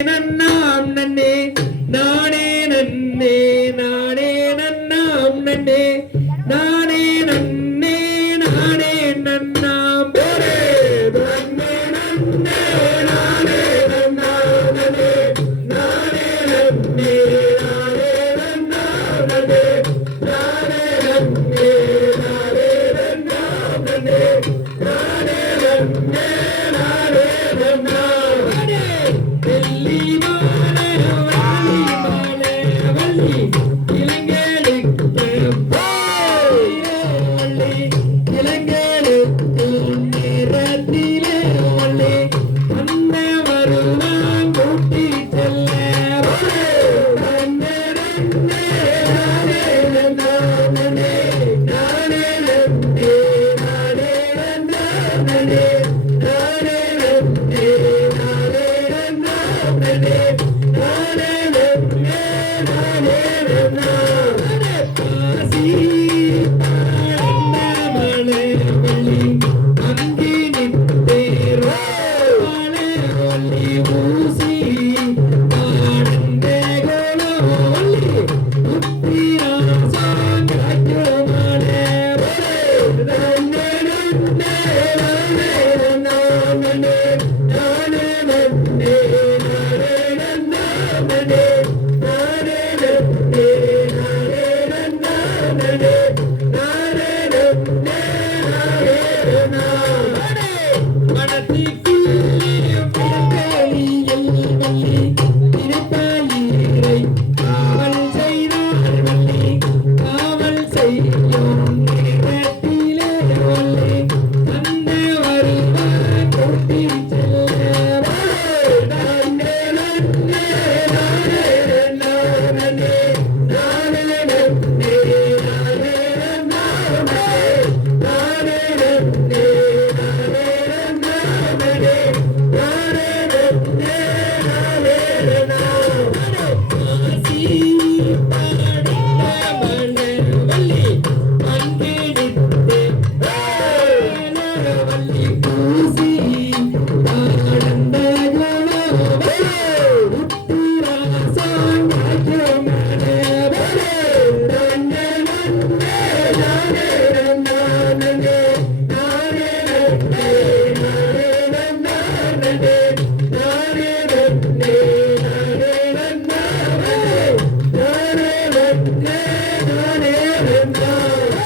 நன்னே See you.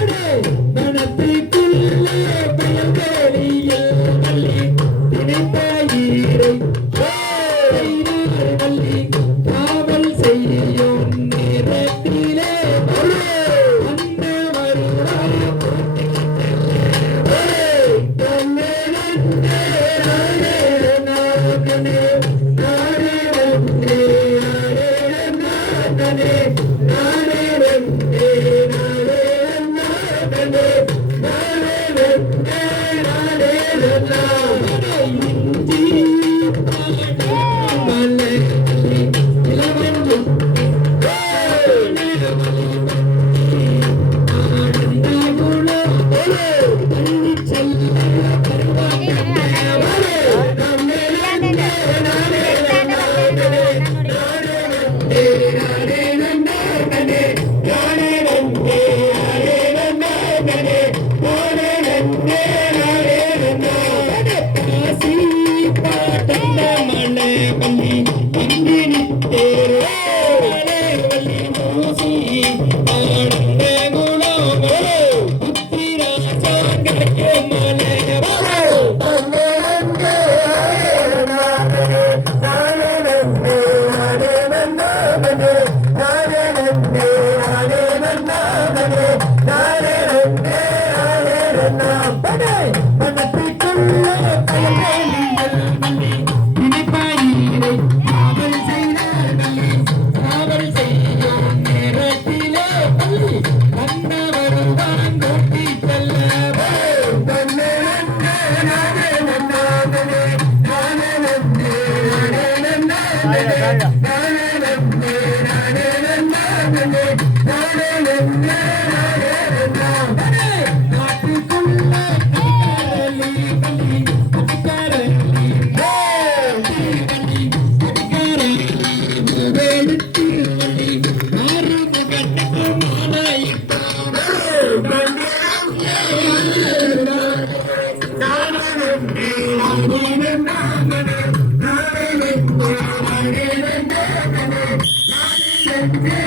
Alegre! நின்று Yeah.